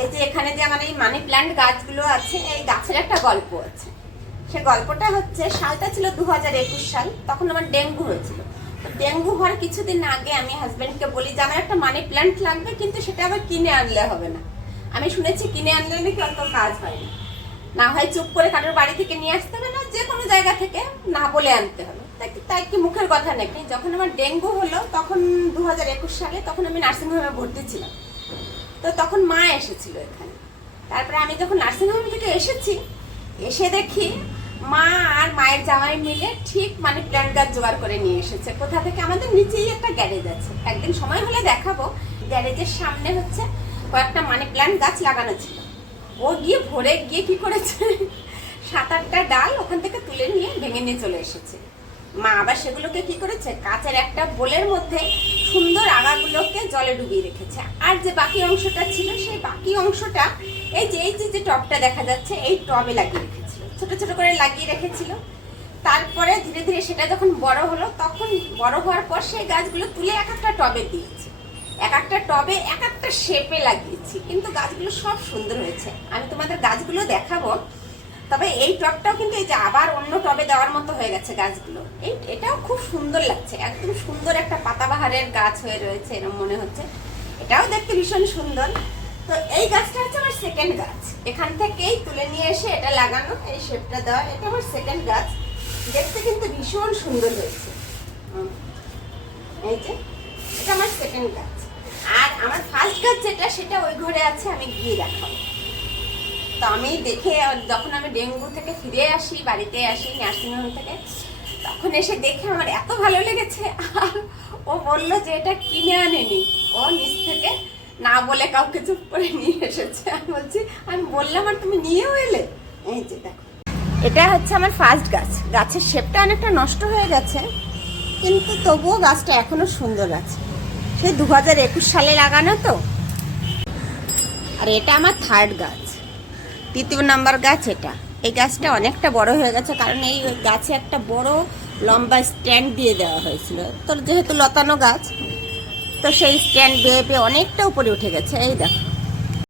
এই যে এখানে যে আমার এই মানি প্ল্যান্ট গাছগুলো আছে, এই গাছের একটা গল্প আছে। সে গল্পটা হচ্ছে, সালটা ছিল দু হাজার একুশ সাল, তখন আমার ডেঙ্গু হয়েছিল। ডেঙ্গু হওয়ার কিছুদিন আগে আমি হাজব্যান্ডকে বলি যে আমার একটা মানি প্ল্যান্ট লাগবে, কিন্তু সেটা আবার কিনে আনলে হবে না। আমি শুনেছি, কিনে আনলে নাকি অত কাজ হয় না। না হয় চুপ করে কারোর বাড়ি থেকে নিয়ে আসতে হবে না, যে কোনো জায়গা থেকে না বলে আনতে হবে। তাই তাই কি মুখের কথা নাকি? যখন আমার ডেঙ্গু হলো, তখন দু হাজার একুশ সালে তখন আমি নার্সিংহোমে ভর্তি ছিলাম। তো তখন মা এসেছিল এখানে। তারপরে আমি যখন নার্সিংহোম থেকে এসেছি, এসে দেখি মা আর মায়ের জামাই মিলে ঠিক মানে প্ল্যান্ট গাছ জোগাড় করে নিয়ে এসেছে। কোথা থেকে? আমাদের নিচেই একটা গ্যারেজ আছে। একদিন সময় হলে দেখাবো। গ্যারেজের সামনে হচ্ছে কয়েকটা মানি প্ল্যান্ট গাছ লাগানো ছিল। ও গিয়ে ভোরে গিয়ে কি করেছে? সাত আটটা ডাল ওখান থেকে তুলে নিয়ে ভেঙে নিয়ে চলে এসেছে। মা আবার সেগুলোকে কি করেছে? কাচের একটা বোলের মধ্যে সুন্দর আগাগুলোকে জলে ডুবিয়ে রেখেছে। আর যে বাকি অংশটা ছিল, সেই বাকি অংশটা, এই যে এই যে যে টবটা দেখা যাচ্ছে, এই টবে লাগিয়ে রেখেছিল। ছোট ছোট করে লাগিয়ে রেখেছিল। তারপরে ধীরে ধীরে সেটা যখন বড় হলো, তখন বড় হওয়ার পর সেই গাছগুলো তুলে এক একটা টবে দিয়েছে। এক একটা টবে এক একটা শেপে লাগিয়েছি। কিন্তু গাছগুলো সব সুন্দর হয়েছে। আমি তোমাদের গাছগুলো দেখাবো। তবে এই টবটাও কিন্তু এই যে আবার অন্য টবে দেওয়ার মতো হয়ে গেছে গাছগুলো। এই এটাও খুব সুন্দর লাগছে। একদম সুন্দর একটা পাতাবাহারের গাছ হয়ে রয়েছে এরকম মনে হচ্ছে। এটাও দেখতে ভীষণ সুন্দর। তো এই গাছটা হচ্ছে আমার সেকেন্ড গাছ। এখান থেকেই তুলে নিয়ে এসে এটা লাগানো, এই শেপটা দেওয়া। এটা আমার সেকেন্ড গাছ। দেখতে কিন্তু ভীষণ সুন্দর হয়েছে। এই যে, এটা আমার সেকেন্ড গাছ। আর আমার ফার্স্ট গাছ যেটা, সেটা ওই ঘরে আছে, আমি গিয়ে দেখাবো। তো আমি দেখে, যখন আমি ডেঙ্গু থেকে ফিরে আসি, বাড়িতে আসি নার্সিংহোম থেকে, তখন এসে দেখে আমার এত ভালো লেগেছে। ও বলল যে, এটা কিনে আনেনি। ও নিচ থেকে না বলে কাউকে চুপ করে নিয়ে এসেছে। আমি বলছি, আমি বললাম, আর তুমি নিয়েও এলে? এই যে দেখো। এটা হচ্ছে আমার ফার্স্ট গাছ। গাছের শেপটা অনেকটা নষ্ট হয়ে গেছে, কিন্তু তবুও গাছটা এখনও সুন্দর আছে। সেই দু সালে লাগানো তো। আর এটা আমার থার্ড গাছ। তৃতীয় নাম্বার গাছ এটা। এই গাছটা অনেকটা বড় হয়ে গেছে কারণ এই গাছে একটা বড় লম্বা স্ট্যান্ড দিয়ে দেওয়া হয়েছিল। তোর যেহেতু লতানো গাছ, তো সেই স্ট্যান্ড বেয়ে বেয়ে অনেকটা উপরে উঠে গেছে। এই দেখো।